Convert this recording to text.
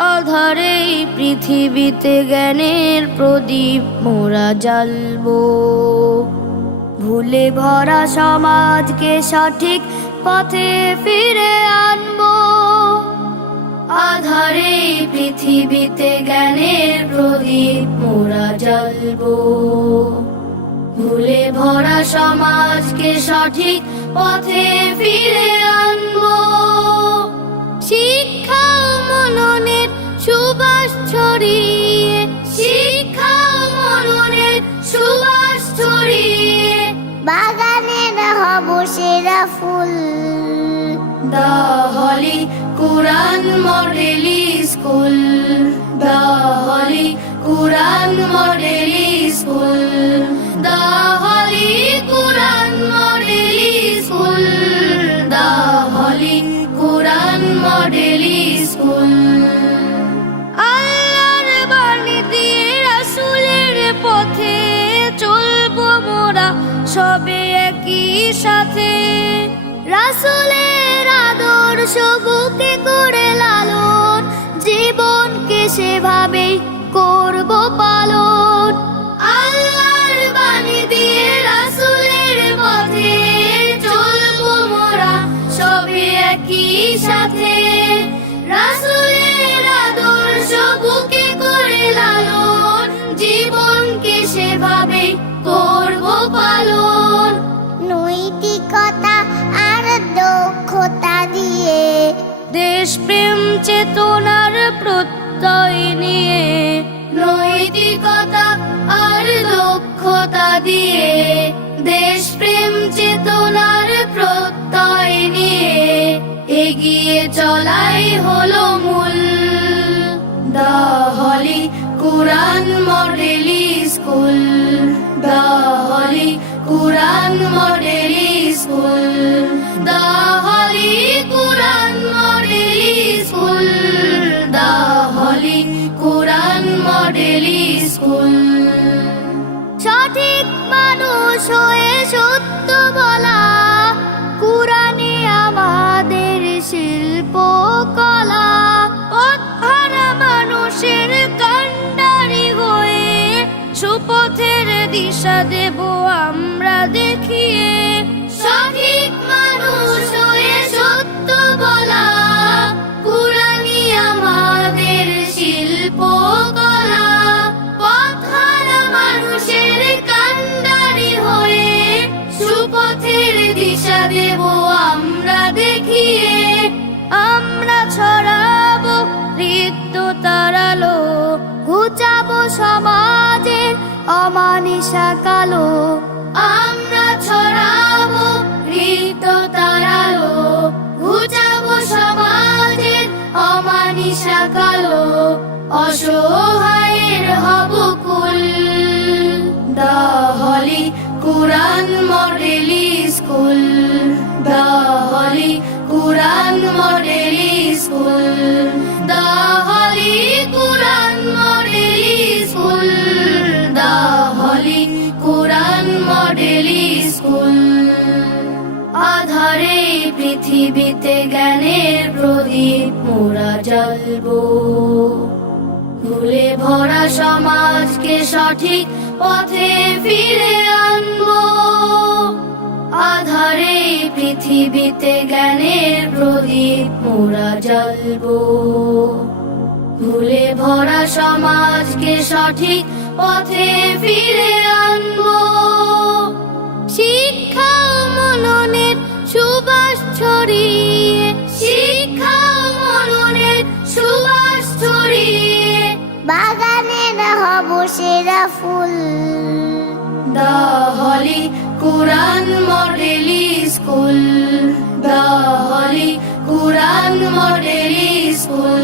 আধারে পৃথিবীতে জ্ঞানের প্রদীপ মোরা জ্বালবো। ভুলে ভরা সমাজকে সঠিক পথে ফিরে আনব। আধারে পৃথিবীতে জ্ঞানের প্রদীপ মোরা জ্বালবো। ভুলে ভরা সমাজকে সঠিক পথে ফিরে বাগানের হব সেরা ফুল। The holy Quran model school. The holy Quran model সাথে রাসূলের আদর্শ বুকে করে লালন, জীবনকে সেভাবেই করব পালন। সাথে। রাসূলের আদর্শ বুকে করে লালন চেতনার প্রত্যয় নিয়ে, নৈতিকতা আর দক্ষতা দিয়ে, দেশপ্রেম চেতনার প্রত্যয় নিয়ে, এগিয়ে চলাই হলো মূল the holy Quran model school the holy Quran model school the holy Quran model school. সঠিক মানুষ হয়ে সত্য বলা, কুরআনে আমাদের শিল্প কলা পথহারা মানুষের কান্ডারি হয়ে সুপথের দিশা দেব আমরা দেখিয়ে। সঠিক মানুষ হয়ে সত্য বলা, কুরআনই আমাদের শিল্প দিশা দেব, আমরা দেখিয়ে, আমরা ছড়াবো, হৃদ্য তারালো, ঘুচাবো সমাজের অমানিসা কালো। আমরা ছড়াবো, হৃদ্য তারালো, ঘুচাবো সমাজের অমানিসা কালো। অসহায়ের হব কুল the holy Quran model school, the holy Quran model school, the holy Quran model school, the holy Quran model school. আধারে পৃথিবীতে জ্ঞানের প্রদীপ মোরা জ্বালবো। ভুলে ভরা সমাজকে সঠিক পথে ফিরে আনব। আধারে পৃথিবীতে জ্ঞানের প্রদীপ মোরা জ্বলব। ভুলে ভরা সমাজকে সঠিক পথে ফিরে আনব। বাগানের হব সেরা ফুল। The holy Quran model school. The holy Quran model school.